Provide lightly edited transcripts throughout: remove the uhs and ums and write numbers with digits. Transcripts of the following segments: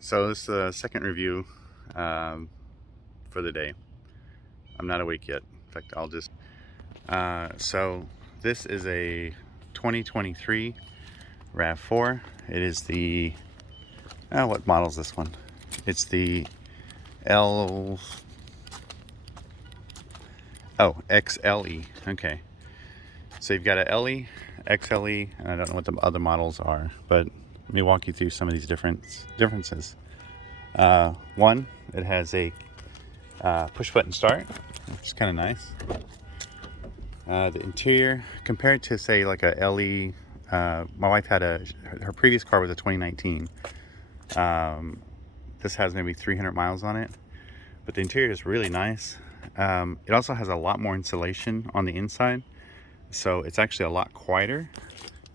So this is the second review for the day. I'm not awake yet. In fact, I'll just... so this is a 2023 rav4. It is the... what model is this one? It's the L... Oh, XLE. Okay. So you've got a LE, XLE, and I don't know what the other models are, but let me walk you through some of these differences. One, it has a push button start, which is kind of nice. The interior, compared to say like a LE, my wife had her previous car was a 2019. This has maybe 300 miles on it, but the interior is really nice. It also has a lot more insulation on the inside, so it's actually a lot quieter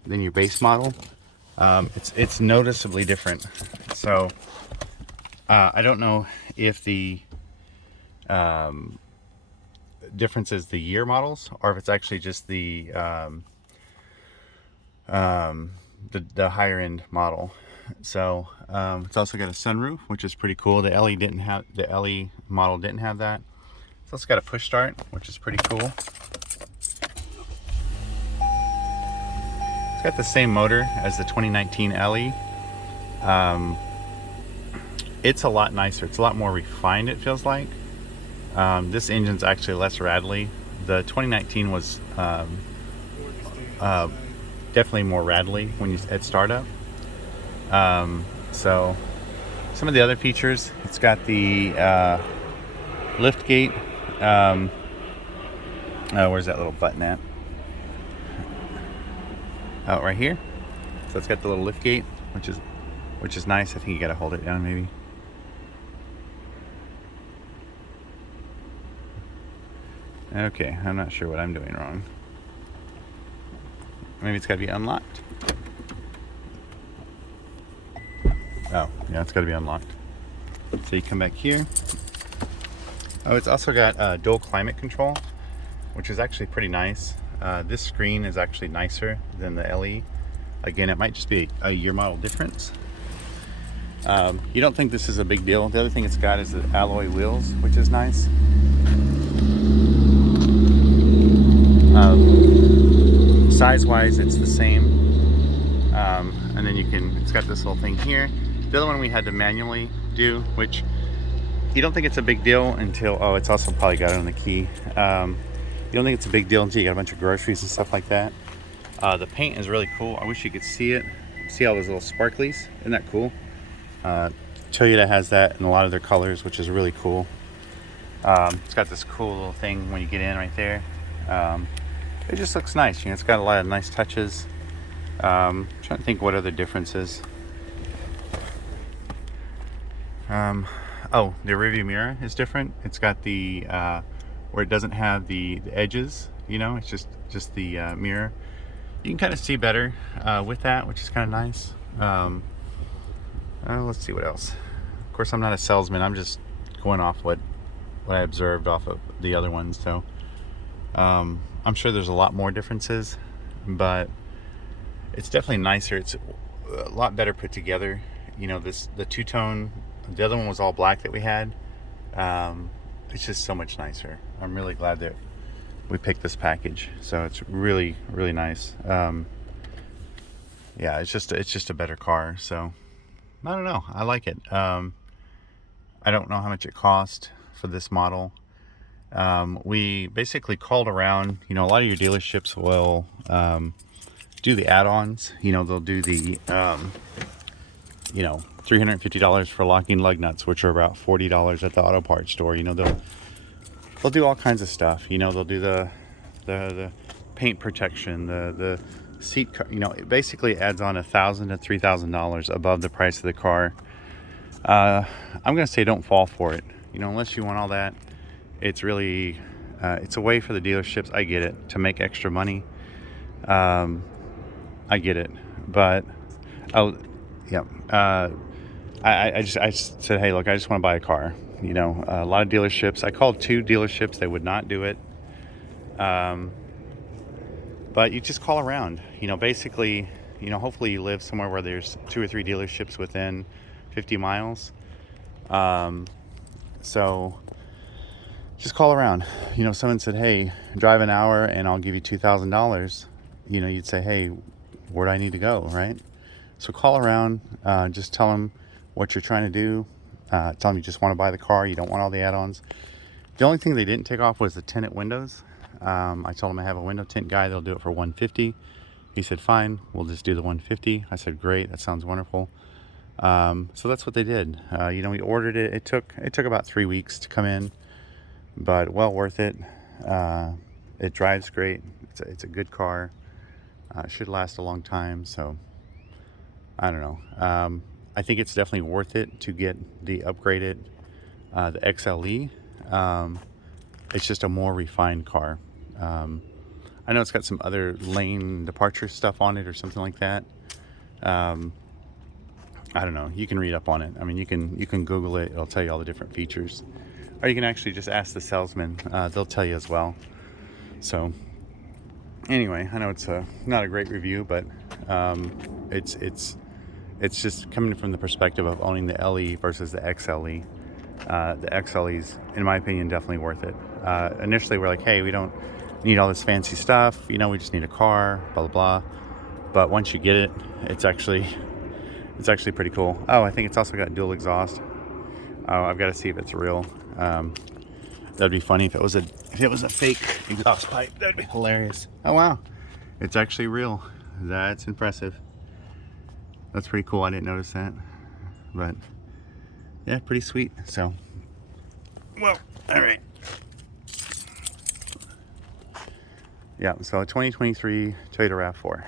than your base model. It's noticeably different. So I don't know if the difference is the year models or if it's actually just the higher end model. So it's also got a sunroof, which is pretty cool. The LE model didn't have that. It's also got a push start, which is pretty cool. It's got the same motor as the 2019 LE. It's a lot nicer. It's a lot more refined, it feels like. This engine's actually less rattly. The 2019 was definitely more rattly at startup. So some of the other features, it's got the lift gate. Where's that little button at? Oh, right here. So it's got the little lift gate, which is nice. I think you gotta hold it down maybe. Okay, I'm not sure what I'm doing wrong. Maybe it's got to be unlocked. Oh, yeah, it's got to be unlocked. So you come back here. Oh, it's also got dual climate control, which is actually pretty nice. This screen is actually nicer than the LE. Again, it might just be a year model difference. You don't think this is a big deal. The other thing it's got is the alloy wheels, which is nice. Size-wise, it's the same. And then it's got this little thing here. The other one we had to manually do, which you don't think it's a big deal until, oh, it's also probably got it on the key. You don't think it's a big deal until you got a bunch of groceries and stuff like that. The paint is really cool. I wish you could see it. See all those little sparklies? Isn't that cool? Toyota has that in a lot of their colors, which is really cool. It's got this cool little thing when you get in right there. It just looks nice. You know, it's got a lot of nice touches. Trying to think what other differences. Oh, the rearview mirror is different. It's got the where it doesn't have the edges. You know, it's just the mirror. You can kind of see better with that, which is kind of nice. Let's see what else. Of course, I'm not a salesman. I'm just going off what I observed off of the other ones. So I'm sure there's a lot more differences, but it's definitely nicer. It's a lot better put together. You know, the two-tone, the other one was all black that we had. It's just so much nicer. I'm really glad that we picked this package. So it's really, really nice. Yeah, it's just a better car. So I don't know. I like it. I don't know how much it cost for this model. We basically called around. You know, a lot of your dealerships will do the add-ons. You know, they'll do the $350 for locking lug nuts, which are about $40 at the auto parts store. You know, they'll do all kinds of stuff. You know, they'll do the paint protection, the seat. You know, it basically adds on $1,000 to $3,000 above the price of the car. I'm gonna say don't fall for it. You know, unless you want all that. It's really it's a way for the dealerships, I get it, to make extra money. I get it, but yeah, I just said, hey, look, I just want to buy a car. You know, a lot of dealerships, I called 2 dealerships, they would not do it. But you just call around. You know, basically, you know, hopefully you live somewhere where there's 2 or 3 dealerships within 50 miles. So just call around. You know, if someone said, hey, drive an hour and I'll give you $2,000, you know, you'd say, hey, where do I need to go, right? So call around, just tell them what you're trying to do. Tell them you just want to buy the car, you don't want all the add-ons. The only thing they didn't take off was the tinted windows. I told them I have a window tint guy, they'll do it for $150. He said, fine, we'll just do the $150. I said, great, that sounds wonderful. So that's what they did. You know, we ordered it. It took about 3 weeks to come in, but well worth it. It drives great. It's a good car. Should last a long time. So I don't know. I think it's definitely worth it to get the upgraded, the XLE. It's just a more refined car. I know it's got some other lane departure stuff on it or something like that. I don't know. You can read up on it. I mean, you can Google it. It'll tell you all the different features, or you can actually just ask the salesman. They'll tell you as well. So anyway, I know it's not a great review, but it's just coming from the perspective of owning the LE versus the XLE. The XLE's, in my opinion, definitely worth it. Initially, we're like, hey, we don't need all this fancy stuff. You know, we just need a car, blah, blah, blah. But once you get it, it's actually pretty cool. Oh, I think it's also got dual exhaust. Oh, I've got to see if it's real. That'd be funny if it was a fake exhaust pipe. That'd be hilarious. Oh wow, it's actually real. That's impressive. That's pretty cool. I didn't notice that, but yeah, pretty sweet. So, well, all right. Yeah, so a 2023 Toyota RAV4.